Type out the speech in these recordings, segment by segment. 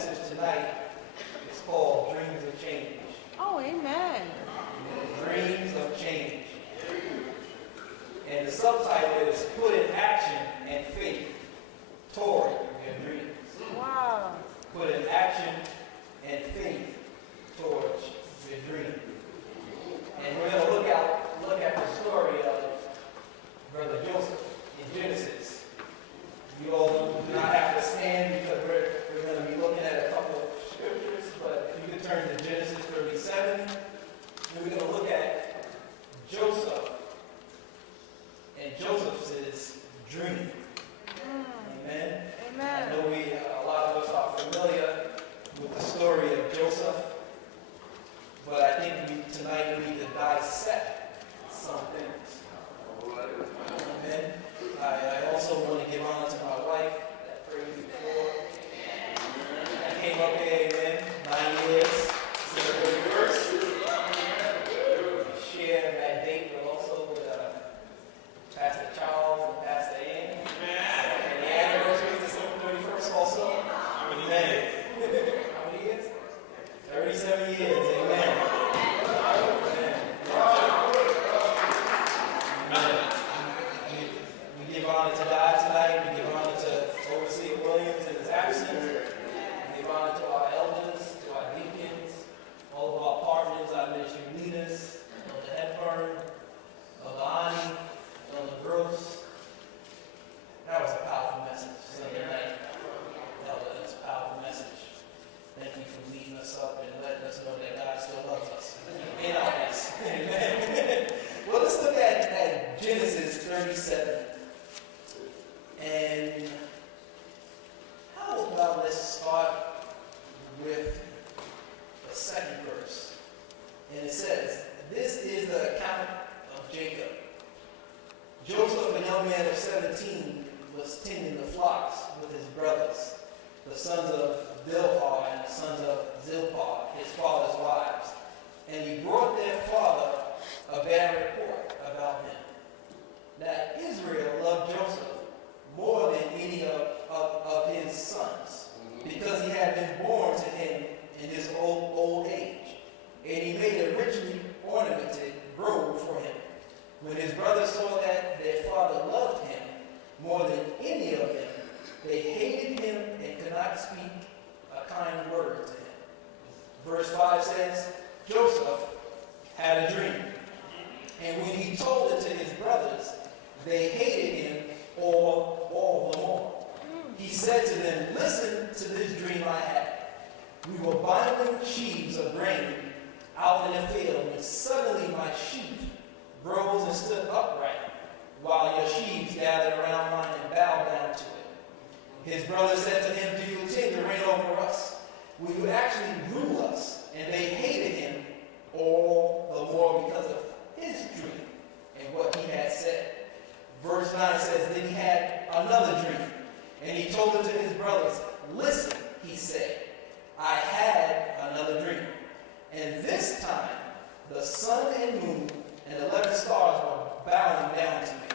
message tonight is called Dreams of Change. Oh, amen. Dreams of Change. And the subtitle is Put in Action and Faith Toward Your Dreams. Wow. Put in action and faith towards your dream. And we're going to look at the story of Brother Joseph in Genesis. You all do not have to stand because we're going to be looking at a couple of scriptures, but if you could turn to Genesis 37, and we're going to look at Joseph and Joseph's dream. Amen. Amen. I know a lot of us are familiar with the story of Joseph, but I think tonight we need to dissect some things. Amen. I also want to give honor to my wife that prayed before. I came up here, amen, 9 years. So the first, share that date, but also with Pastor Charles and Pastor Ann. And the anniversary is December 31st also. Amen. How many years? 37 years, amen. We give honor to God tonight. We give honor to Overseer Williams in his absence. We give honor to our elders, to our deacons, all of our partners, our ministry leaders, Elder Hepburn, Elder Ani, Elder Gross. That was a powerful message Sunday night. That's a powerful message. Thank you for leading us up and letting us know that God still loves us. In our mess. Amen. Well, let's look at Genesis 37. And how about let's start with the second verse. And it says, this is the account of Jacob. Joseph, a young man of 17, was tending the flocks with his brothers, the sons of Bilhah and the sons of Zilpah, his father's wives. And he brought their father a bad report about him, that Israel loved Joseph more than any of his sons, because he had been born to him in his old age. And he made a richly ornamented robe for him. When his brothers saw that their father loved him more than any of them, they hated him and could not speak a kind word to him. Verse 5 says, Joseph had a dream, and when he told it to his brothers, they hated him all the more. He said to them, listen to this dream I had. We were binding sheaves of grain out in the field, and suddenly my sheaf rose and stood upright, while your sheaves gathered around mine and bowed down to it. His brothers said to him, do you intend to reign over us? Will you actually rule us? And they hated him all the more because of his dream and what he had said. Verse 9 says, then he had another dream, and he told it to his brothers. Listen, he said, I had another dream. And this time, the sun and moon and 11 stars were bowing down to me.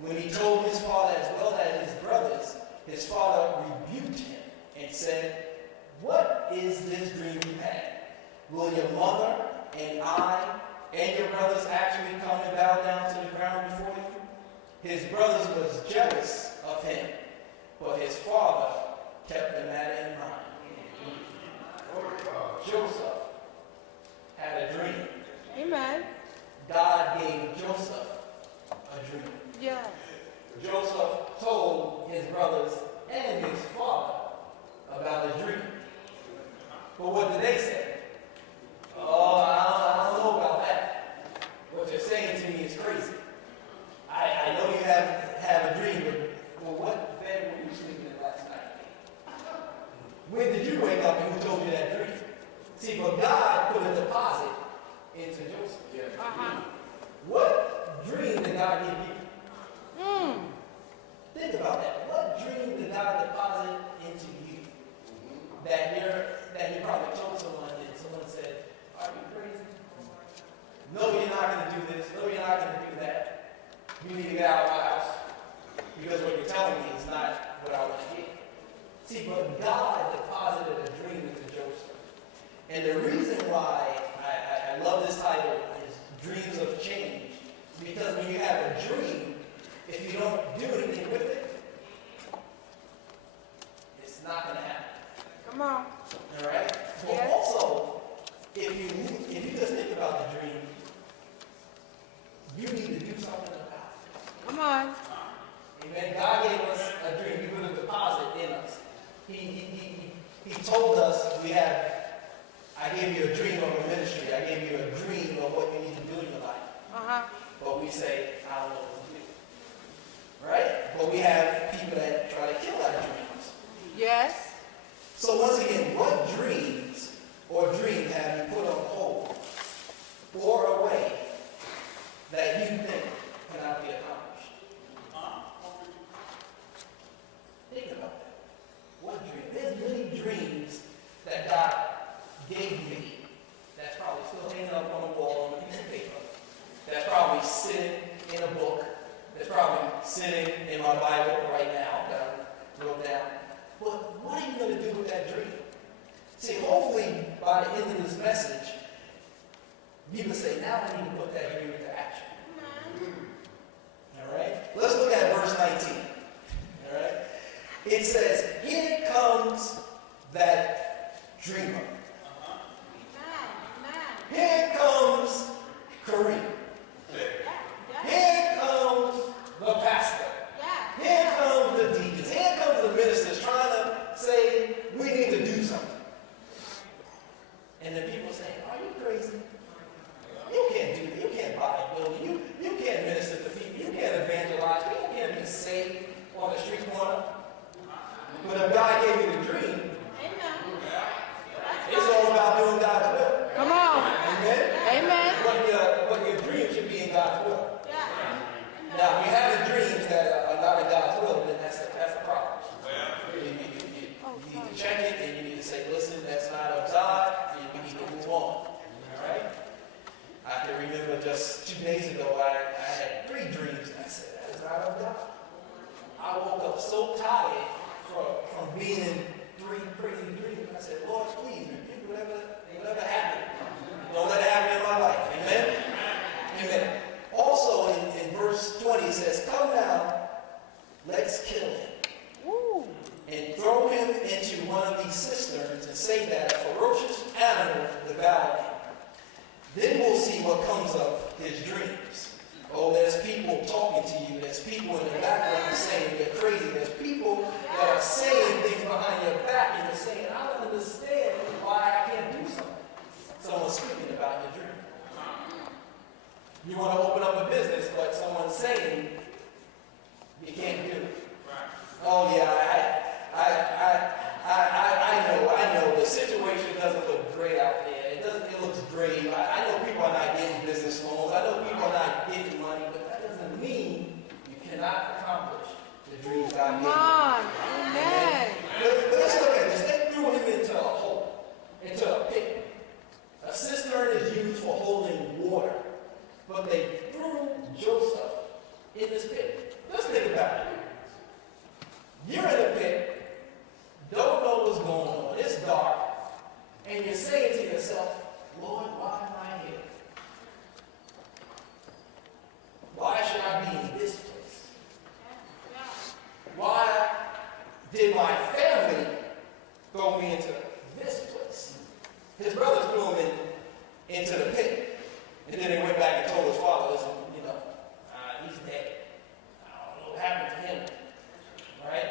When he told his father as well as his brothers, his father rebuked him and said, what is this dream you had? Will your mother and I and your brothers actually come and bow down to the ground before you? His brothers was jealous of him, but his father kept the matter in mind. Joseph had a dream. Amen. God gave Joseph a dream. Yeah. Joseph told his brothers and his father about the dream. But what did they say? Oh, I don't know about that. What you're saying to me is crazy. I know you have a dream, but well, what bed were you sleeping in last night? When did you wake up and who told you that dream? See, but God put a deposit into Joseph. What dream did God give you? Think about that. What dream did God deposit into you? That you probably told someone and someone said, are you crazy? No, you're not going to do this. No, you're not going to do that. You need to get out of my house. Because what you're telling me is not what I want to hear. See, but God deposited a dream into Joseph. And the reason why I love this title is Dreams of Change. Because when you have a dream, if you don't do anything with it, it's not going to happen. Come on. All right? But Yes. also, if you just think about the dream, you need to do something about it. Come on. Amen. God gave us a dream. He put a deposit in us. He told us I gave you a dream of a ministry. I gave you a dream of what you need to do in your life. Uh-huh. But we say, I don't know what to do. Right? But we have people that try to kill our dreams. Yes. So once again, what dreams or dreams have you put on hold or away that you think cannot be accomplished? Think about that. What dream? There's many dreams that God gave me that's probably still hanging up on the wall on a piece of paper. That's probably sitting in a book. That's probably sitting in my Bible right now that I wrote down. But what are you going to do with that dream? See, hopefully by the end of this message, you can say, now I need to put that dream into action. All right? Let's look at verse 19. All right? It says, here comes that dreamer. Here comes Karriem. Here comes the pastor. Here comes the deacons. Here comes the ministers trying to say, we need to do something. And then people say, are you crazy? You can't do that. You can't buy a building. You can't minister to people. You can't evangelize. People can't be saved on the street corner. But if God gave you the dream, it's all about doing God's will. Come on. Amen? Amen. But your dream should be in God's will. Now, if you're having dreams that are not in God's will, then that's a problem. You need to check it, and you need to say, listen, that's not of God, and we need to move on. All right? I can remember just 2 days ago, I had 3 dreams, and I said, that is not of God. I woke up so tired from being in 3 crazy dreams. I said, Lord, please rebuke whatever happened. Don't let it happen in my life. Amen? Amen. Also, in verse 20, it says, come down, let's kill him. Woo. And throw him into one of these cisterns and say that a ferocious animal devoured him. Then we'll see what comes of his dreams. Oh, there's people talking to you. There's people in the background saying you're crazy. There's people that are saying things behind your back and you're saying, I don't understand why I can't do something. Someone's speaking about your dream. You want to open up a business, but someone's saying you can't do it. Oh yeah, I know. The situation doesn't look great out there. It looks great. I know people are not getting business loans. I know people are not getting money, but that doesn't mean you cannot accomplish the dreams God gave you. Come on. Amen. But let's look at this. They threw him into a hole, into a pit. A cistern is used for holding water, but they threw Joseph in this pit. Let's think about it. You're in a pit, don't know what's going on, it's dark, and you're saying to yourself, Lord, why am I here? Why should I be in this place? Why did my family throw me into this place? His brothers threw him into the pit, and then they went back and told his father, listen, he's dead. I don't know what happened to him. Right?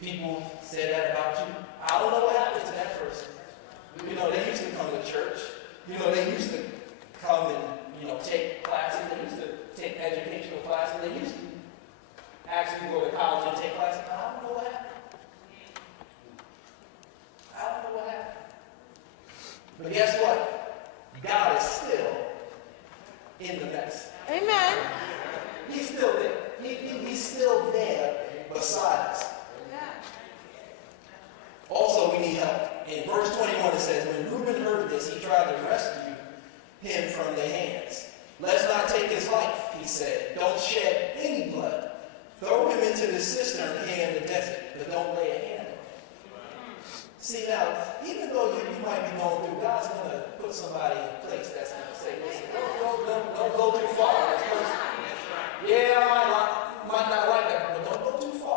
People say that about you. I don't know what happened to that person. They used to come to church. They used to come and, take classes. They used to take educational classes. They used to actually go to college and take classes. I don't know what happened. I don't know what happened. But guess what? God is still in the mess. Amen. He's still there. He's still there beside us. Also, we need help. In verse 21, it says, when Reuben heard this, he tried to rescue him from their hands. Let's not take his life, he said. Don't shed any blood. Throw him into the cistern here in the desert, but don't lay a hand on him. See now, even though you might be going through, God's going to put somebody in place that's